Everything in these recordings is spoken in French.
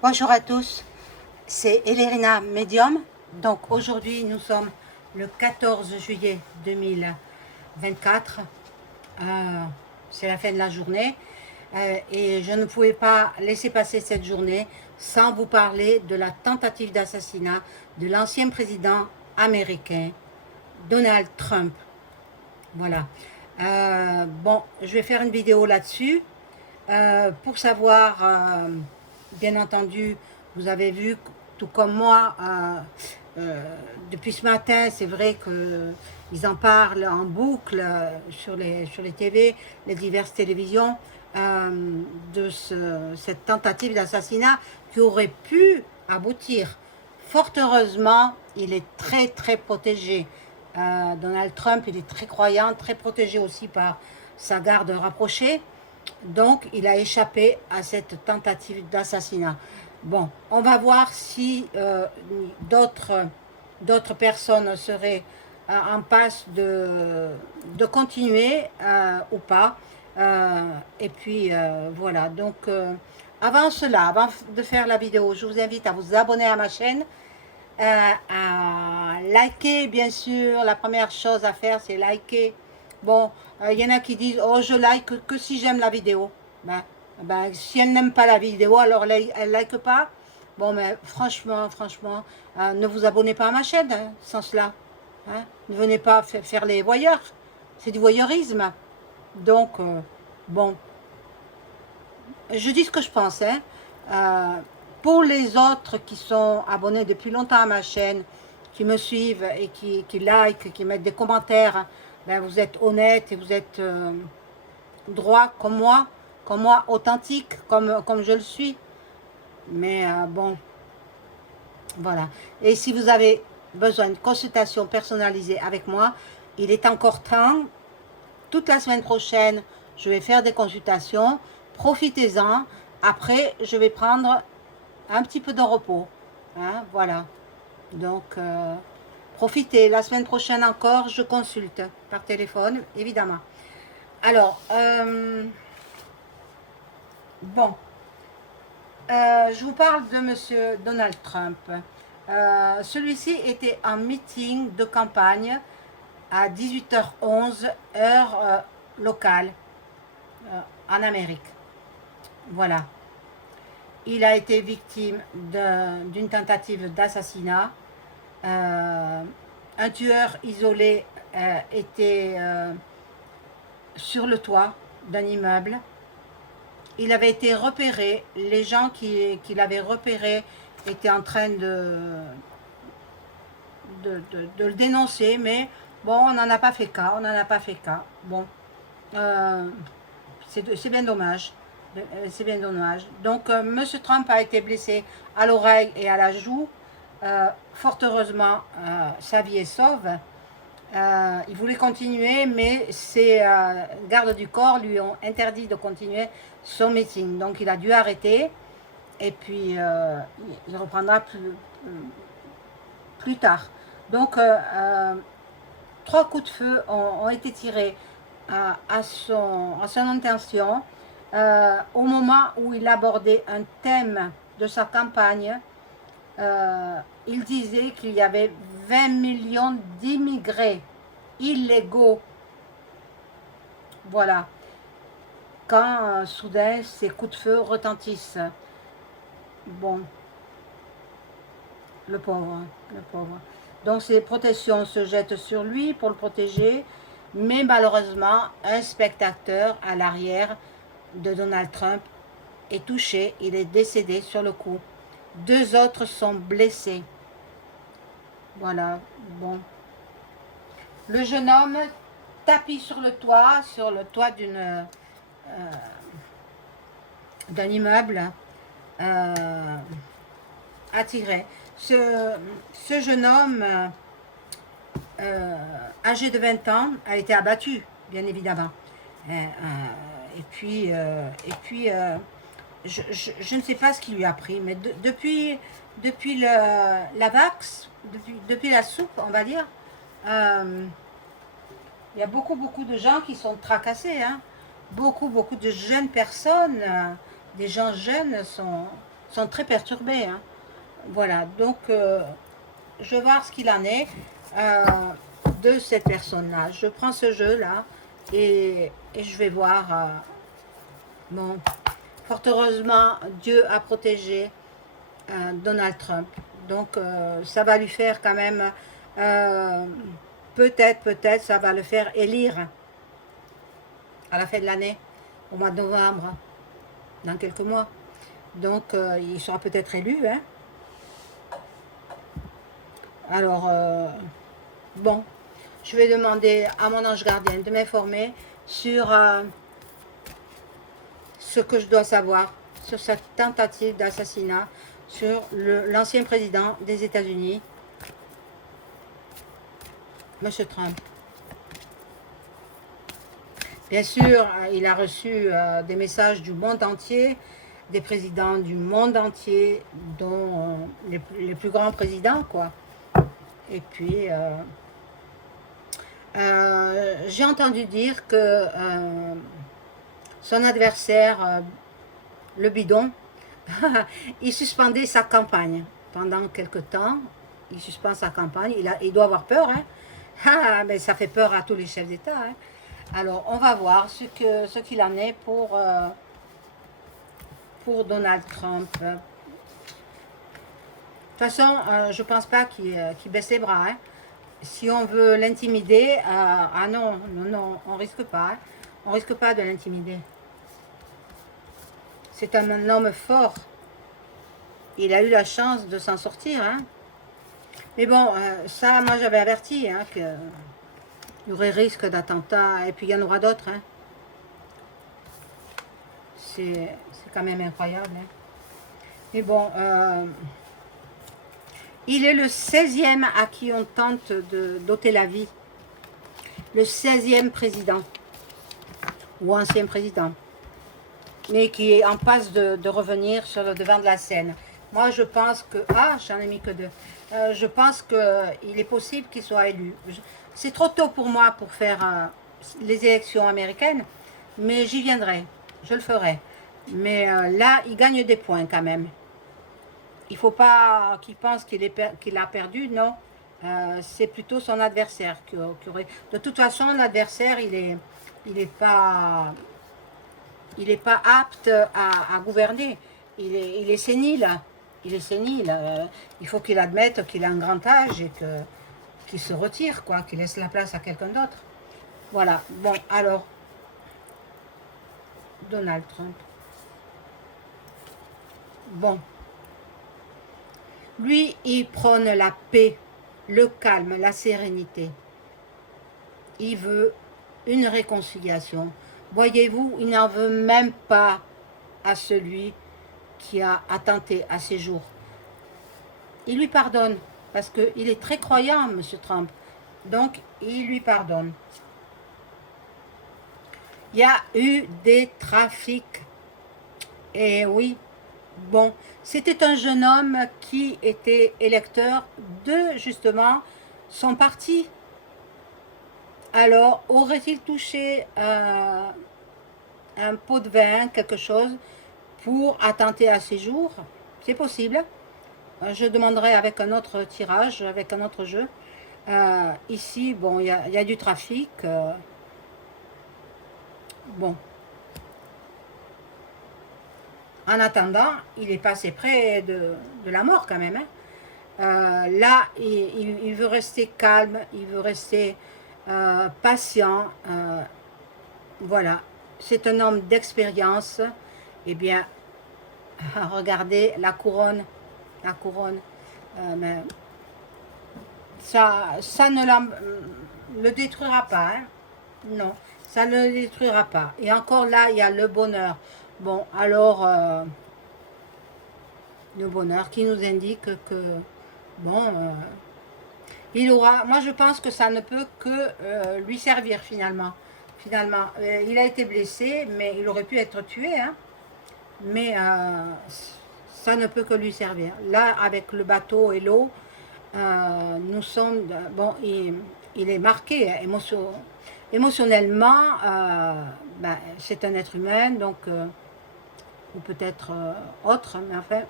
Bonjour à tous, c'est Elérina Medium. Donc aujourd'hui nous sommes le 14 juillet 2024. C'est la fin de la journée et je ne pouvais pas laisser passer cette journée sans vous parler de la tentative d'assassinat de l'ancien président américain Donald Trump. Voilà. Bon, je vais faire une vidéo là-dessus. Pour savoir, bien entendu, vous avez vu, tout comme moi, depuis ce matin, c'est vrai qu'ils en parlent en boucle sur les TV, les diverses télévisions, de cette tentative d'assassinat qui aurait pu aboutir. Fort heureusement, il est très très protégé. Donald Trump, il est très croyant, très protégé aussi par sa garde rapprochée. Donc, il a échappé à cette tentative d'assassinat. Bon, on va voir si d'autres personnes seraient en passe de continuer ou pas. Et puis, voilà. Donc, avant cela, avant de faire la vidéo, je vous invite à vous abonner à ma chaîne, à liker, bien sûr. La première chose à faire, c'est liker. Bon, y en a qui disent, oh, je like que si j'aime la vidéo. Ben, si elle n'aime pas la vidéo, alors elle like pas. Bon, mais franchement, ne vous abonnez pas à ma chaîne, hein, sans cela. Hein. Ne venez pas faire les voyeurs. C'est du voyeurisme. Donc, bon, je dis ce que je pense. Hein. Pour les autres qui sont abonnés depuis longtemps à ma chaîne, qui me suivent et qui like, qui mettent des commentaires, ben vous êtes honnêtes et vous êtes droit comme moi, authentique comme je le suis. Mais bon, voilà. Et si vous avez besoin de consultation personnalisée avec moi, il est encore temps. Toute la semaine prochaine, je vais faire des consultations. Profitez-en. Après, je vais prendre un petit peu de repos. Hein, voilà. Donc, profitez. La semaine prochaine encore, je consulte par téléphone, évidemment. Alors, bon, je vous parle de Monsieur Donald Trump. Celui-ci était en meeting de campagne à 18h11, heure locale, en Amérique. Voilà. Il a été victime d'une tentative d'assassinat. Un tueur isolé était sur le toit d'un immeuble. Il avait été repéré. Les gens qui l'avaient repéré étaient en train de le dénoncer, mais bon, on n'en a pas fait cas. On n'en a pas fait cas. Bon, c'est bien dommage. C'est bien dommage. Donc, M. Trump a été blessé à l'oreille et à la joue. Fort heureusement, sa vie est sauve. Il voulait continuer, mais ses gardes du corps lui ont interdit de continuer son meeting. Donc, il a dû arrêter. Et puis, il reprendra plus tard. Donc, 3 coups de feu ont été tirés à son intention. Au moment où il abordait un thème de sa campagne, il disait qu'il y avait 20 millions d'immigrés illégaux. Voilà. Quand soudain ces coups de feu retentissent. Bon, le pauvre, le pauvre. Donc ses protections se jettent sur lui pour le protéger, mais malheureusement, un spectateur à l'arrière de Donald Trump est touché, il est décédé sur le coup. 2 autres sont blessés. Voilà, bon. Le jeune homme tapis sur le toit d'un immeuble, attiré. Ce jeune homme, âgé de 20 ans, a été abattu, bien évidemment. Et puis, je ne sais pas ce qui lui a pris, mais depuis la vax, depuis la soupe, on va dire, il y a beaucoup de gens qui sont tracassés. Hein. Beaucoup de jeunes personnes, des gens jeunes sont très perturbés. Hein. Voilà, donc je vais voir ce qu'il en est de cette personne-là. Je prends ce jeu-là et je vais voir. Bon, fort heureusement, Dieu a protégé Donald Trump. Donc, ça va lui faire quand même, peut-être, ça va le faire élire à la fin de l'année, au mois de novembre, dans quelques mois. Donc, il sera peut-être élu. Hein. Alors, bon, je vais demander à mon ange gardien de m'informer sur ce que je dois savoir sur cette tentative d'assassinat sur l'ancien président des États-Unis, M. Trump. Bien sûr, il a reçu des messages du monde entier, des présidents du monde entier, dont les plus grands présidents, quoi. Et puis, j'ai entendu dire que son adversaire, le bidon, il suspendait sa campagne pendant quelque temps. Il suspend sa campagne. Il doit avoir peur. Hein. Ah, mais ça fait peur à tous les chefs d'État. Hein. Alors, on va voir ce qu'il en est pour Donald Trump. De toute façon, je ne pense pas qu'il baisse les bras. Hein. Si on veut l'intimider, ah non, on ne risque pas. Hein. On ne risque pas de l'intimider. C'est un homme fort. Il a eu la chance de s'en sortir. Hein. Mais bon, ça, moi j'avais averti hein, qu'il y aurait risque d'attentat. Et puis il y en aura d'autres. Hein. C'est quand même incroyable. Hein. Mais bon, il est le 16e à qui on tente d'ôter la vie. Le 16e président. Ou ancien président. Mais qui est en passe de revenir sur le devant de la scène. Moi, je pense que... Ah, j'en ai mis que 2. Je pense qu'il est possible qu'il soit élu. C'est trop tôt pour moi pour faire les élections américaines, mais j'y viendrai. Je le ferai. Mais là, il gagne des points quand même. Il ne faut pas qu'il pense qu'il a perdu, non. C'est plutôt son adversaire qui aurait... De toute façon, l'adversaire, il est pas apte à gouverner. Il est sénile. Il est sénile. Il faut qu'il admette qu'il a un grand âge et qu'il se retire, quoi, qu'il laisse la place à quelqu'un d'autre. Voilà. Bon, alors, Donald Trump. Bon. Lui, il prône la paix, le calme, la sérénité. Il veut une réconciliation. Voyez-vous, il n'en veut même pas à celui qui a attenté à ses jours. Il lui pardonne, parce qu'il est très croyant, M. Trump. Donc, il lui pardonne. Il y a eu des trafics. Et oui, bon, c'était un jeune homme qui était électeur de, justement, son parti. Alors, aurait-il touché un pot de vin, quelque chose, pour attenter à ses jours? C'est possible. Je demanderai avec un autre tirage, avec un autre jeu. Ici, bon, il y a du trafic. Bon. En attendant, il est passé près de la mort quand même. Hein. Là, il veut rester calme, il veut rester patient. Voilà. C'est un homme d'expérience. Eh bien, regardez la couronne. La couronne. Mais ça ne le détruira pas. Hein. Non, ça ne le détruira pas. Et encore là, il y a le bonheur. Bon, alors, le bonheur qui nous indique que, bon, il aura... Moi, je pense que ça ne peut que lui servir finalement. Finalement, il a été blessé, mais il aurait pu être tué. Hein. Mais ça ne peut que lui servir. Là, avec le bateau et l'eau, nous sommes... Bon, il est marqué émotionnellement. Ben, c'est un être humain, donc... ou peut-être autre, mais enfin,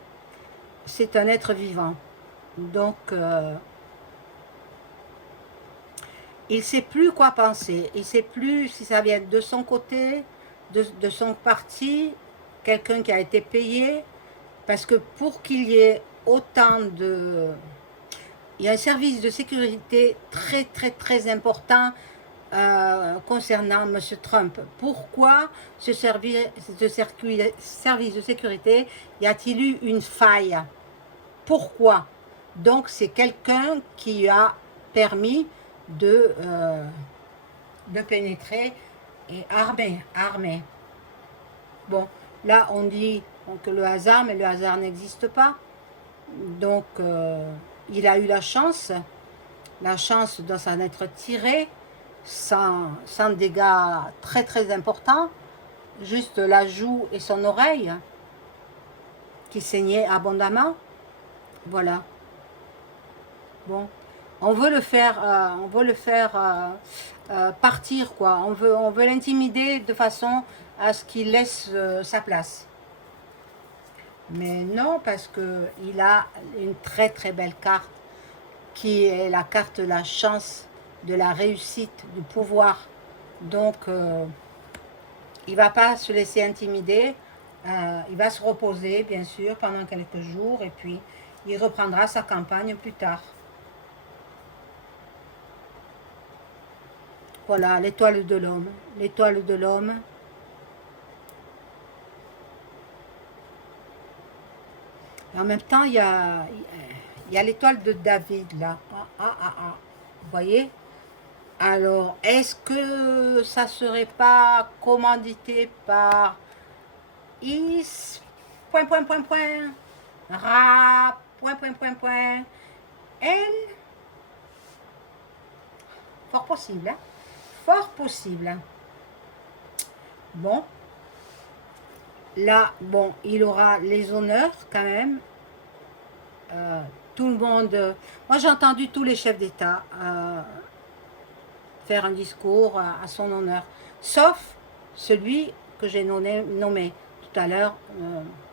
c'est un être vivant. Donc, il ne sait plus quoi penser. Il ne sait plus si ça vient de son côté, de son parti, quelqu'un qui a été payé. Parce que pour qu'il y ait autant de... Il y a un service de sécurité très très très important concernant M. Trump. Pourquoi ce service de sécurité y a-t-il eu une faille? Pourquoi? Donc c'est quelqu'un qui a permis de pénétrer et armé. Bon, là on dit que le hasard, mais le hasard n'existe pas. Donc il a eu la chance de s'en être tiré sans dégâts très très importants, juste la joue et son oreille qui saignaient abondamment. Voilà. Bon, on veut le faire, partir quoi. On veut l'intimider de façon à ce qu'il laisse sa place. Mais non, parce que il a une très très belle carte qui est la carte de la chance, de la réussite, du pouvoir. Donc, il ne va pas se laisser intimider. Il va se reposer, bien sûr, pendant quelques jours. Et puis, il reprendra sa campagne plus tard. Voilà, l'étoile de l'homme. L'étoile de l'homme. En même temps, il y a l'étoile de David, là. Vous voyez? Alors, est-ce que ça ne serait pas commandité par Is, point, point, point, point, Ra, point, point, point, point, Elle? Fort possible, hein? Fort possible. Bon. Là, bon, il aura les honneurs quand même. Tout le monde... moi, j'ai entendu tous les chefs d'État faire un discours à son honneur. Sauf celui que j'ai nommé tout à l'heure,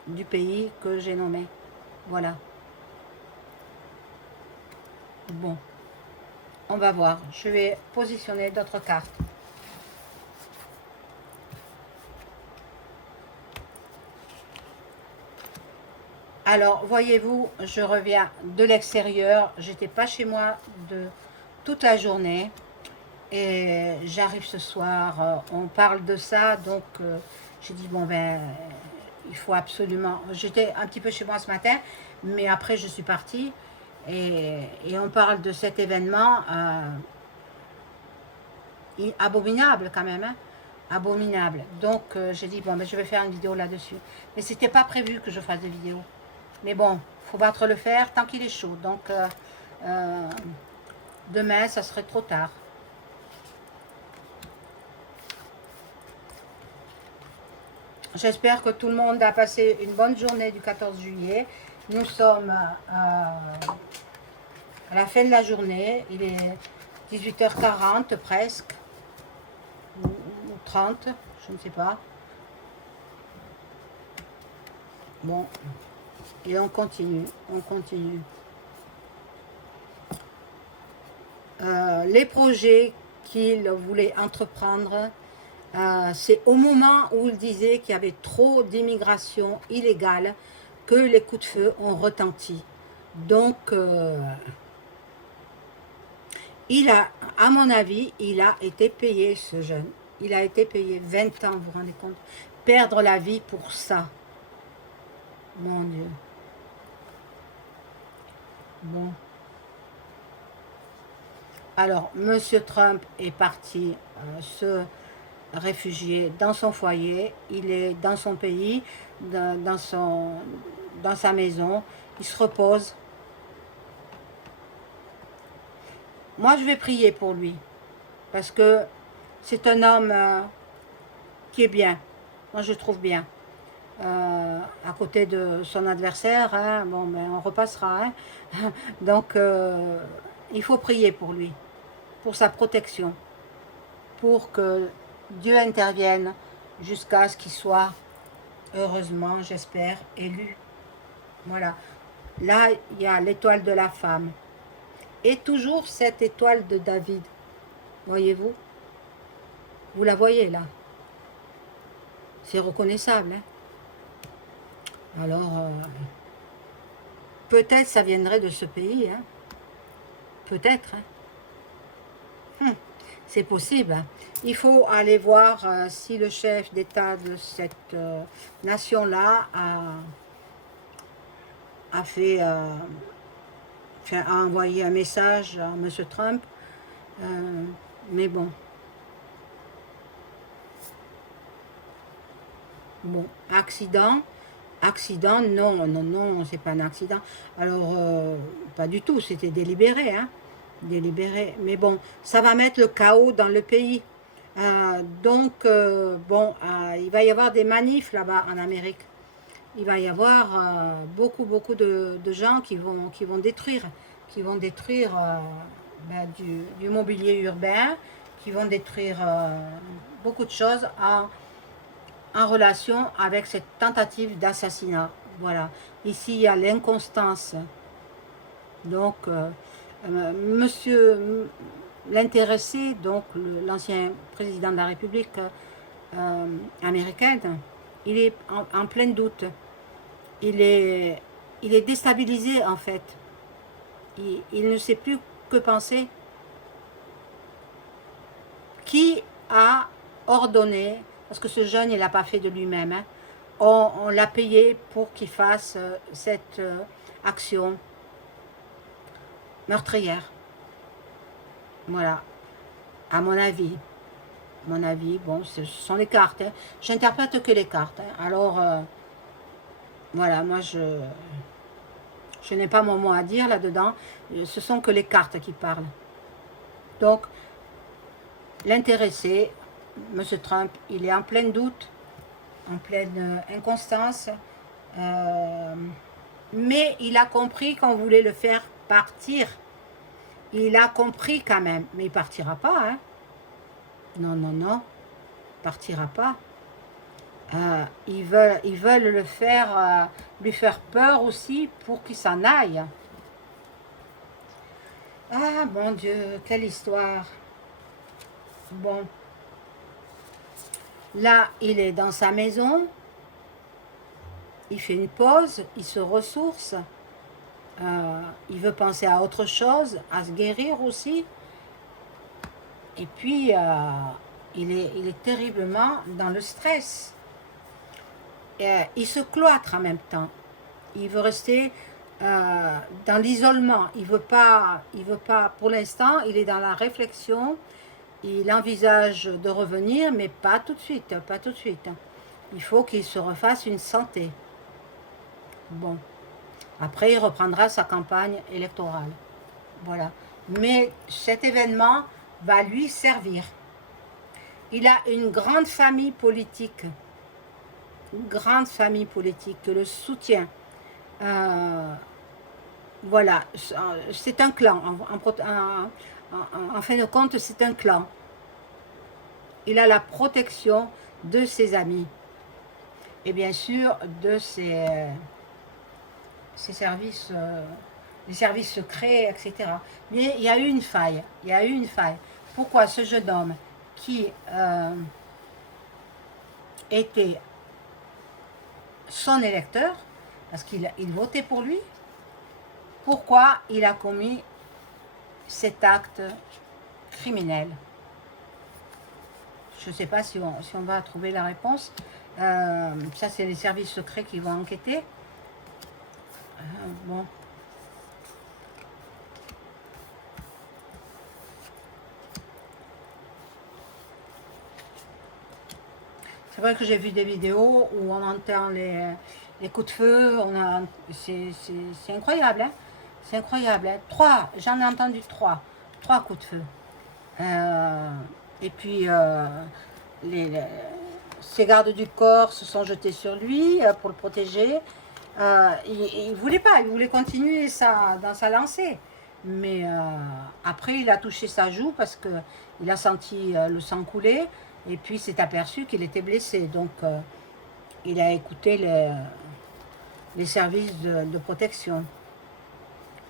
du pays que j'ai nommé. Voilà. Bon. On va voir. Je vais positionner d'autres cartes. Alors, voyez-vous, je reviens de l'extérieur. J'étais pas chez moi de toute la journée. Et j'arrive ce soir. On parle de ça. Donc, j'ai dit, bon, ben, il faut absolument... J'étais un petit peu chez moi ce matin. Mais après, je suis partie. Et on parle de cet événement abominable quand même. Hein, abominable. Donc, j'ai dit, bon, ben, je vais faire une vidéo là-dessus. Mais c'était pas prévu que je fasse des vidéos. Mais bon, faut battre le fer tant qu'il est chaud. Donc, demain, ça serait trop tard. J'espère que tout le monde a passé une bonne journée du 14 juillet. Nous sommes à la fin de la journée. Il est 18h40 presque. Ou 30, je ne sais pas. Bon. Et on continue, on continue. Les projets qu'il voulait entreprendre, c'est au moment où il disait qu'il y avait trop d'immigration illégale que les coups de feu ont retenti. Donc, il a, à mon avis, il a été payé, ce jeune. Il a été payé 20 ans, vous vous rendez compte? Perdre la vie pour ça. Mon Dieu. Bon. Alors, Monsieur Trump est parti se réfugier dans son foyer. Il est dans son pays, dans sa maison. Il se repose. Moi, je vais prier pour lui. Parce que c'est un homme qui est bien. Moi, je trouve bien. À côté de son adversaire, hein, bon, mais on repassera. Hein. Donc, il faut prier pour lui, pour sa protection, pour que Dieu intervienne jusqu'à ce qu'il soit, heureusement, j'espère, élu. Voilà. Là, il y a l'étoile de la femme. Et toujours cette étoile de David. Voyez-vous? Vous la voyez là? C'est reconnaissable. Hein? Alors, peut-être ça viendrait de ce pays. Hein? Peut-être. Hein? C'est possible. Hein? Il faut aller voir si le chef d'État de cette nation-là a fait, a envoyé un message à M. Trump. Mais bon. Bon, accident. Accident, non, non, non, c'est pas un accident. Alors, pas du tout, c'était délibéré, hein. Délibéré. Mais bon, ça va mettre le chaos dans le pays. Donc, bon, il va y avoir des manifs là-bas en Amérique. Il va y avoir beaucoup, beaucoup de gens qui vont détruire, ben, du mobilier urbain, qui vont détruire beaucoup de choses en relation avec cette tentative d'assassinat. Voilà. Ici, il y a l'inconstance. Donc, monsieur l'intéressé, donc l'ancien président de la République américaine, il est en plein doute. Il est déstabilisé en fait. Il ne sait plus que penser. Qui a ordonné, parce que ce jeune, il n'a pas fait de lui-même, hein, on l'a payé pour qu'il fasse cette action meurtrière. Voilà, à mon avis. Mon avis, bon, ce sont les cartes. Hein. J'interprète que les cartes. Hein. Alors, voilà, moi, je n'ai pas mon mot à dire là-dedans. Ce sont que les cartes qui parlent. Donc, l'intéressé, M. Trump, il est en plein doute, en pleine inconstance, mais il a compris qu'on voulait le faire partir. Il a compris quand même, mais il partira pas. Hein. Non, non, non, il partira pas. Ils veulent le faire, lui faire peur aussi pour qu'il s'en aille. Ah, mon Dieu, quelle histoire. Bon. Là, il est dans sa maison. Il fait une pause, il se ressource. Il veut penser à autre chose, à se guérir aussi. Et puis, il est terriblement dans le stress. Il se cloître en même temps. Il veut rester dans l'isolement. Il veut pas, pour l'instant, il est dans la réflexion. Il envisage de revenir, mais pas tout de suite, pas tout de suite. Il faut qu'il se refasse une santé. Bon. Après, il reprendra sa campagne électorale. Voilà. Mais cet événement va lui servir. Il a une grande famille politique. Une grande famille politique que le soutient. Voilà. C'est un clan. En fin de compte, c'est un clan. Il a la protection de ses amis. Et bien sûr, de ses services, les services secrets, etc. Mais il y a eu une faille. Il y a eu une faille. Pourquoi ce jeune homme qui était son électeur, parce qu'il votait pour lui, pourquoi il a commis cet acte criminel? Je ne sais pas si on va trouver la réponse. Ça, c'est les services secrets qui vont enquêter. Bon. C'est vrai que j'ai vu des vidéos où on entend les coups de feu. C'est incroyable. Hein, c'est incroyable. Hein. J'en ai entendu trois coups de feu. Et puis, ses gardes du corps se sont jetés sur lui pour le protéger. Il ne voulait pas, il voulait continuer dans sa lancée. Mais après, il a touché sa joue parce qu'il a senti le sang couler. Et puis, s'est aperçu qu'il était blessé. Donc, il a écouté les services de protection.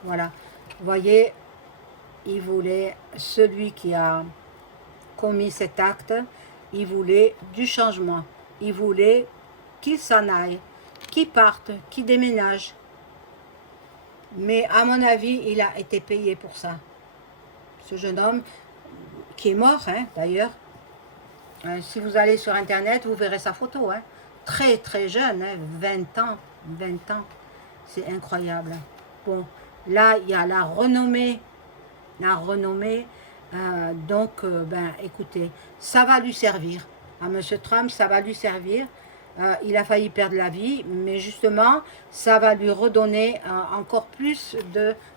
Voilà. Vous voyez, il voulait, celui qui a commis cet acte, il voulait du changement. Il voulait qu'il s'en aille, qu'il parte, qu'il déménage. Mais à mon avis, il a été payé pour ça. Ce jeune homme, qui est mort, hein, d'ailleurs. Si vous allez sur Internet, vous verrez sa photo. Hein. Très, très jeune, hein, 20 ans. 20 ans. C'est incroyable. Bon, là, il y a la renommée. La renommée. Ben, écoutez, ça va lui servir. À M. Trump, ça va lui servir. Il a failli perdre la vie, mais justement, ça va lui redonner encore plus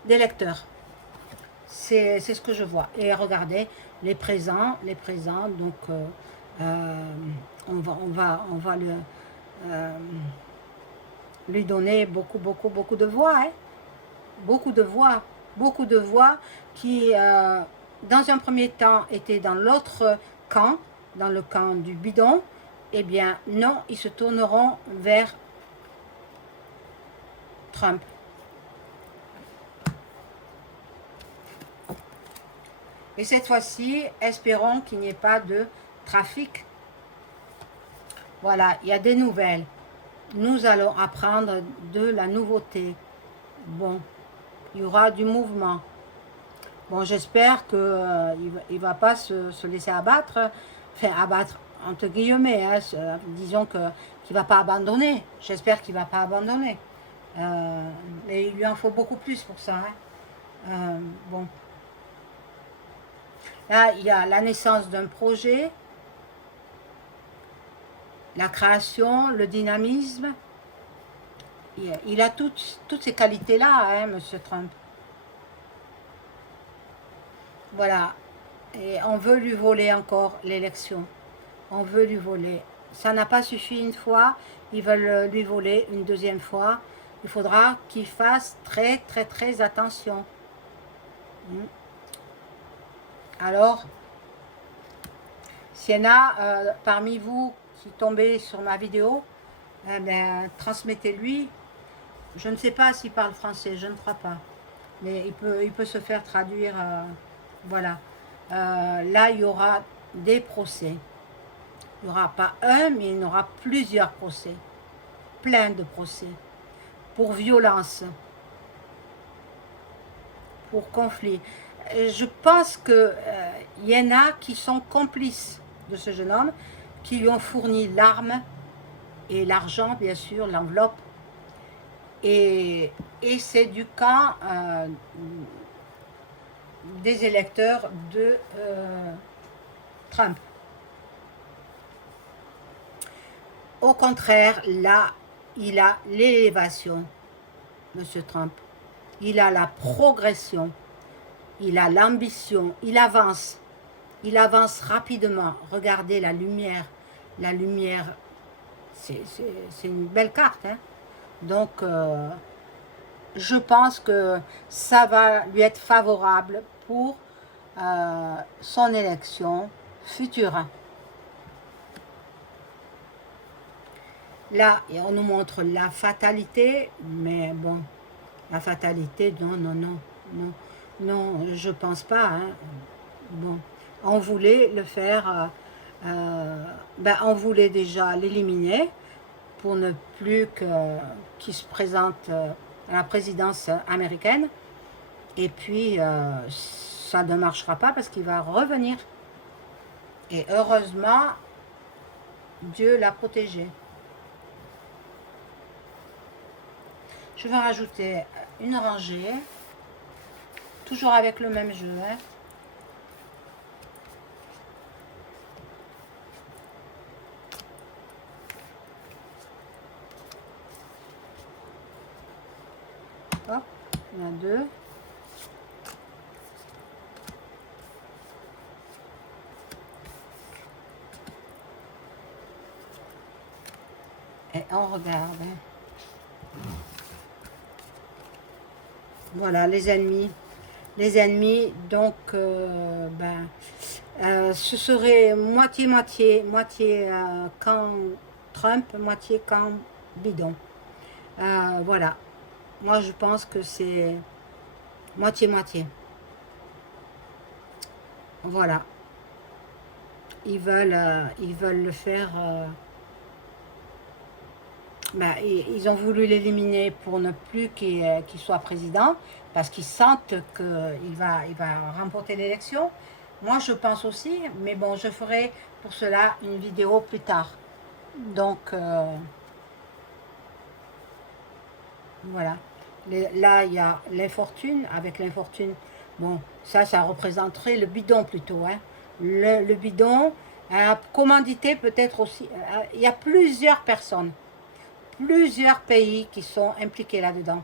d'électeurs. C'est ce que je vois. Et regardez, les présents, donc on va lui donner beaucoup de voix. Hein. Beaucoup de voix qui, dans un premier temps, étaient dans l'autre camp, dans le camp du bidon. Eh bien, non, ils se tourneront vers Trump. Et cette fois-ci, espérons qu'il n'y ait pas de trafic. Voilà, il y a des nouvelles. Nous allons apprendre de la nouveauté. Bon, il y aura du mouvement. Bon, j'espère qu'il ne va pas se laisser abattre. Enfin, abattre entre guillemets. Hein, disons qu'il ne va pas abandonner. J'espère qu'il ne va pas abandonner. Mais il lui en faut beaucoup plus pour ça. Hein. Bon. Là, il y a la naissance d'un projet, la création, le dynamisme. Il a toutes ces qualités-là, hein, M. Trump. Voilà. Et on veut lui voler encore l'élection. On veut lui voler. Ça n'a pas suffi une fois. Ils veulent lui voler une deuxième fois. Il faudra qu'il fasse très attention. Alors, s'il y en a parmi vous qui tombez sur ma vidéo, ben, transmettez-lui. Je ne sais pas s'il parle français, je ne crois pas. Mais il peut se faire traduire. Voilà. Là, il y aura des procès. Il n'y aura pas un, mais il y aura plusieurs procès. Plein de procès. Pour violence. Pour conflit. Et je pense qu'il y en a qui sont complices de ce jeune homme, qui lui ont fourni l'arme et l'argent, bien sûr, l'enveloppe. Et c'est du camp des électeurs de Trump. Au contraire, là, il a l'élévation, M. Trump. Il a la progression. Il a l'ambition. Il avance. Il avance rapidement. Regardez la lumière. La lumière, c'est une belle carte. Hein? Donc, je pense que ça va lui être favorable pour son élection future. Là, on nous montre la fatalité, mais bon, la fatalité, non, je pense pas. Hein. Bon, on voulait le faire, ben on voulait déjà l'éliminer pour ne plus qu'il se présente à la présidence américaine. Et puis, ça ne marchera pas parce qu'il va revenir. Et heureusement, Dieu l'a protégé. Je vais rajouter une rangée, toujours avec le même jeu. Hein. Hop, il y en a deux. Et on regarde. Voilà, les ennemis. Les ennemis, donc, ce serait moitié camp Trump, moitié camp bidon. Voilà. Moi, je pense que c'est Moitié-moitié. Voilà. Ils veulent le faire... ben, ils ont voulu l'éliminer pour ne plus qu'il soit président, parce qu'ils sentent il va remporter l'élection. Moi, je pense aussi, mais bon, je ferai pour cela une vidéo plus tard. Donc, voilà. Là, il y a l'infortune. Avec l'infortune, bon, ça représenterait le bidon plutôt. Hein. Le bidon, commandité peut-être aussi. Il y a plusieurs pays qui sont impliqués là-dedans.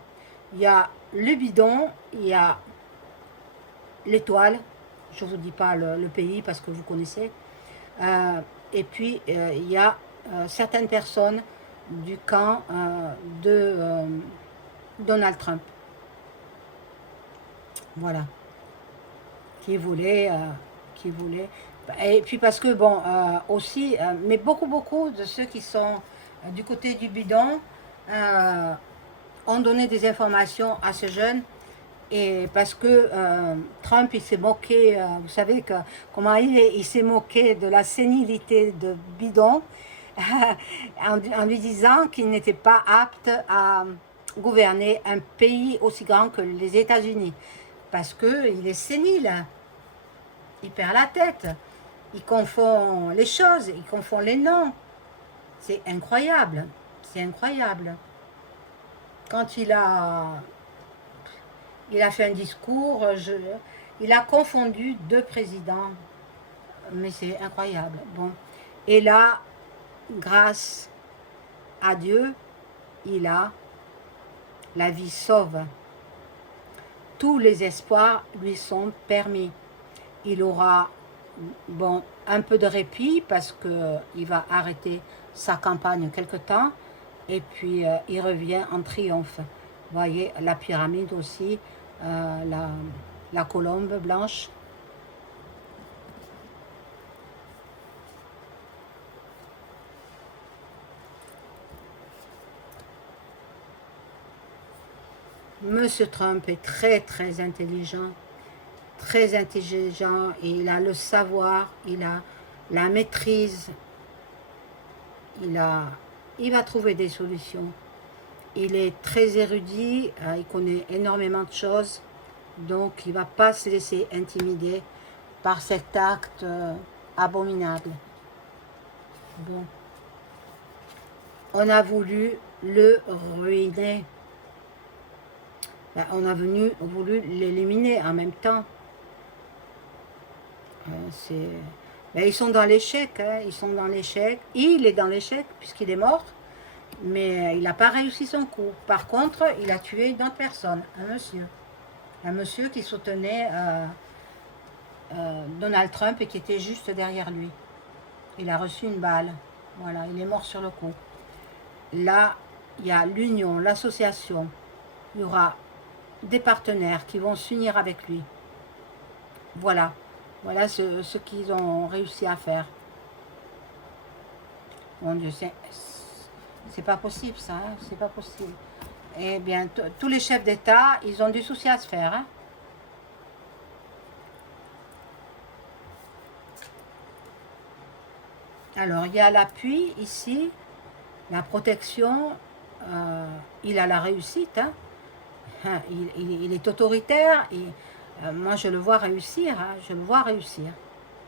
Il y a le bidon, il y a l'étoile. Je ne vous dis pas le pays parce que vous connaissez. Et puis, il y a certaines personnes du camp de Donald Trump. Voilà. Qui voulait... Et puis parce que, bon, aussi, mais beaucoup de ceux qui sont du côté du bidon ont donné des informations à ce jeune. Et parce que Trump, il s'est moqué, vous savez comment il s'est moqué de la sénilité de Bidon en lui disant qu'il n'était pas apte à gouverner un pays aussi grand que les États-Unis. Parce qu'il est sénile, il perd la tête, il confond les choses, il confond les noms. C'est incroyable, c'est incroyable. Quand il a fait un discours, il a confondu deux présidents, mais c'est incroyable. Bon. Et là, grâce à Dieu, il a la vie sauve. Tous les espoirs lui sont permis. Il aura, bon, un peu de répit parce qu'il va arrêter sa campagne quelque temps et puis il revient en triomphe. Vous voyez, la pyramide aussi, la colombe blanche. Monsieur Trump est très intelligent, et il a le savoir, il a la maîtrise, il va trouver des solutions. Il est très érudit, il connaît énormément de choses, donc il ne va pas se laisser intimider par cet acte abominable. Bon. On a voulu le ruiner. Ben, on a voulu l'éliminer en même temps. Ben, ils sont dans l'échec, hein, ils sont dans l'échec. Il est dans l'échec puisqu'il est mort. Mais il n'a pas réussi son coup. Par contre, il a tué une autre personne, un monsieur qui soutenait Donald Trump et qui était juste derrière lui. Il a reçu une balle. Voilà, il est mort sur le coup. Là, il y a l'union, l'association. Il y aura des partenaires qui vont s'unir avec lui. Voilà. Voilà ce qu'ils ont réussi à faire. Mon Dieu, c'est pas possible ça, hein, c'est pas possible. Eh bien, tous les chefs d'État, ils ont du souci à se faire. Hein. Alors, il y a l'appui ici, la protection, il a la réussite. Hein. Il est autoritaire et moi je le vois réussir, hein, je le vois réussir.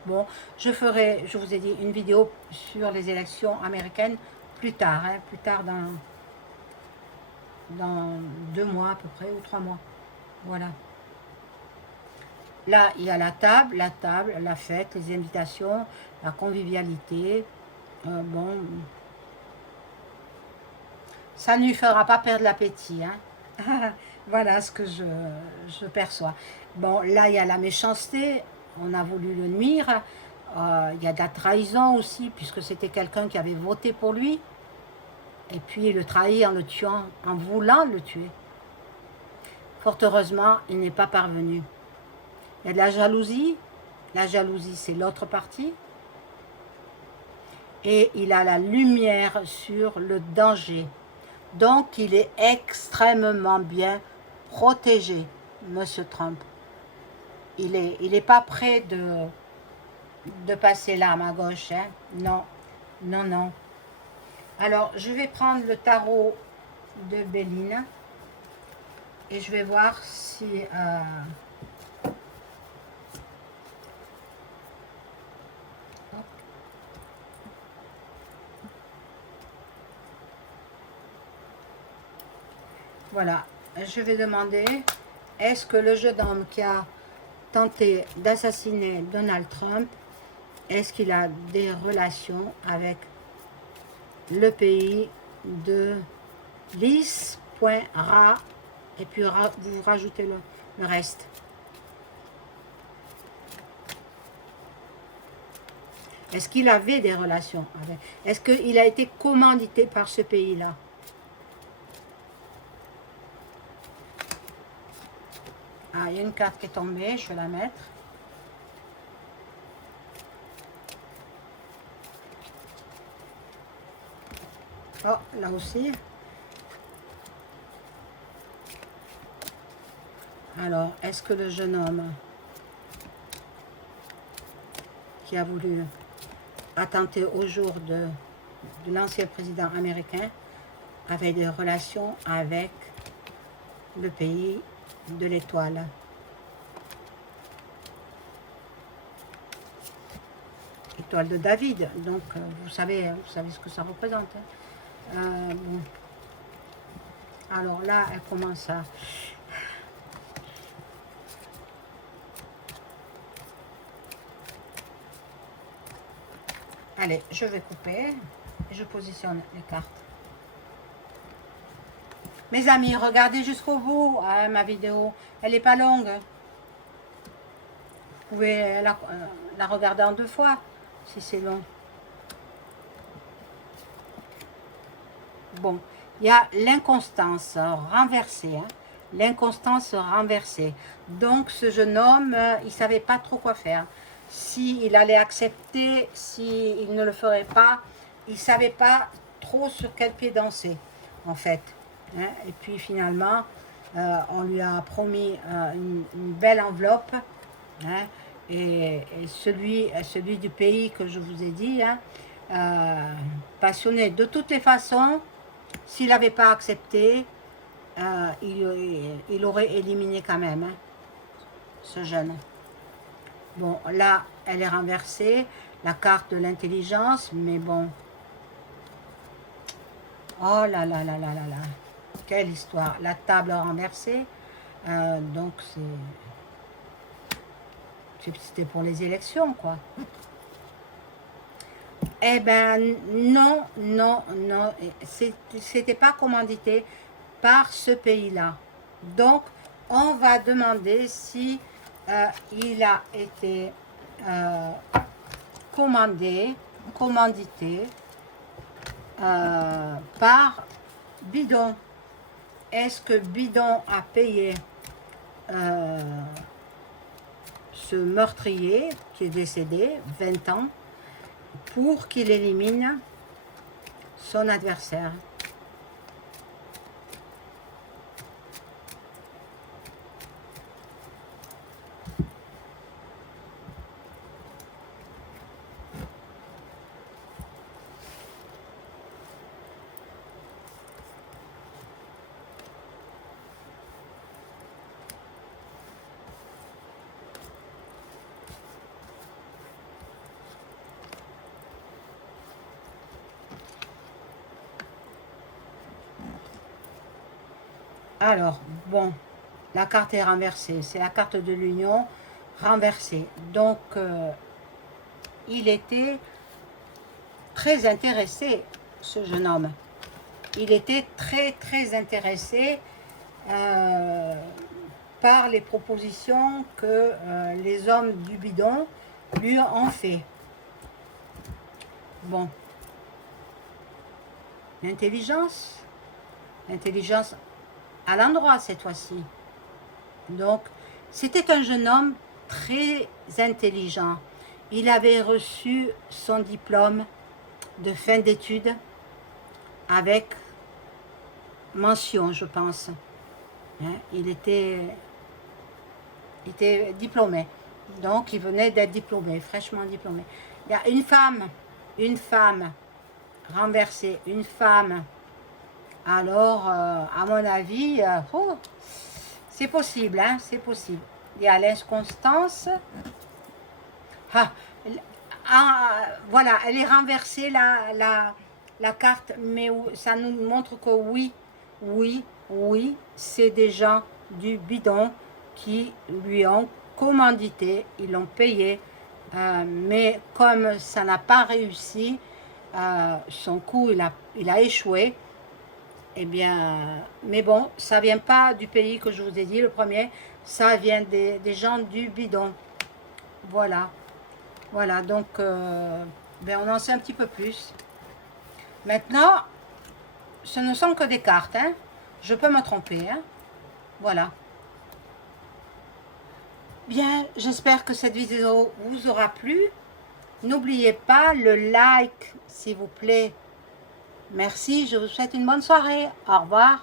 Bon, je ferai, je vous ai dit, une vidéo sur les élections américaines plus tard, hein, plus tard dans 2 mois à peu près, ou 3 mois. Voilà. Là, il y a la table, la fête, les invitations, la convivialité. Bon, ça ne lui fera pas perdre l'appétit, hein. Voilà ce que je perçois. Bon, là, il y a la méchanceté, on a voulu le nuire. Il y a de la trahison aussi, puisque c'était quelqu'un qui avait voté pour lui. Et puis, il le trahit en le tuant, en voulant le tuer. Fort heureusement, il n'est pas parvenu. Il y a de la jalousie. La jalousie, c'est l'autre partie. Et il a la lumière sur le danger. Donc, il est extrêmement bien protégé. Monsieur Trump. Il est pas prêt de passer l'arme à gauche. Hein. Non, non, non. Alors, je vais prendre le tarot de Béline et je vais voir si... Voilà, je vais demander, est-ce que le jeune homme qui a tenté d'assassiner Donald Trump, est-ce qu'il a des relations avec le pays de Lys.ra et puis vous rajoutez le reste. Est-ce qu'il avait des relations avec? Est-ce qu'il a été commandité par ce pays-là? Ah, il y a une carte qui est tombée, je vais la mettre. Oh, là aussi. Alors, est-ce que le jeune homme qui a voulu attenter au jour de l'ancien président américain avait des relations avec le pays de l'étoile? Étoile de David, donc vous savez ce que ça représente. Hein. Bon. Alors là, elle commence à... Allez, je vais couper et je positionne les cartes. Mes amis, regardez jusqu'au bout ma vidéo. Elle n'est pas longue. Vous pouvez la regarder en 2 fois si c'est long. Bon, il y a l'inconstance renversée. Hein. L'inconstance renversée. Donc, ce jeune homme, il ne savait pas trop quoi faire. S'il allait accepter, s'il ne le ferait pas, il ne savait pas trop sur quel pied danser, en fait. Hein. Et puis, finalement, on lui a promis une belle enveloppe. Hein. Et celui du pays que je vous ai dit, hein, passionné. De toutes les façons, s'il n'avait pas accepté, il aurait éliminé quand même hein, ce jeune. Bon, là, elle est renversée, la carte de l'intelligence, mais bon. Oh là là là là là là. Quelle histoire. La table renversée, donc c'était pour les élections, quoi. Eh ben non, non, non, c'était pas commandité par ce pays-là. Donc, on va demander si il a été commandité par Bidon. Est-ce que Bidon a payé ce meurtrier qui est décédé, 20 ans, pour qu'il élimine son adversaire? Alors, bon, la carte est renversée. C'est la carte de l'union renversée. Donc, il était très intéressé, ce jeune homme. Il était très, très intéressé par les propositions que les hommes du bidon lui ont fait. Bon. L'intelligence à l'endroit cette fois-ci. Donc, c'était un jeune homme très intelligent. Il avait reçu son diplôme de fin d'études avec mention, je pense. Hein, il était Il était diplômé. Donc, il venait d'être diplômé, fraîchement diplômé. Il y a une femme renversée, une femme. Alors, à mon avis, oh, c'est possible, hein, c'est possible. Il y a l'inconstance. Ah, voilà, elle est renversée, la carte, mais ça nous montre que oui, oui, oui, c'est des gens du bidon qui lui ont commandité, ils l'ont payé, mais comme ça n'a pas réussi, son coup, il a échoué, eh bien, mais bon, ça vient pas du pays que je vous ai dit, le premier, ça vient des gens du bidon. Voilà, voilà, donc, ben on en sait un petit peu plus. Maintenant, ce ne sont que des cartes, hein. Je peux me tromper, hein. Voilà. Bien, j'espère que cette vidéo vous aura plu. N'oubliez pas le like, s'il vous plaît. Merci, je vous souhaite une bonne soirée. Au revoir.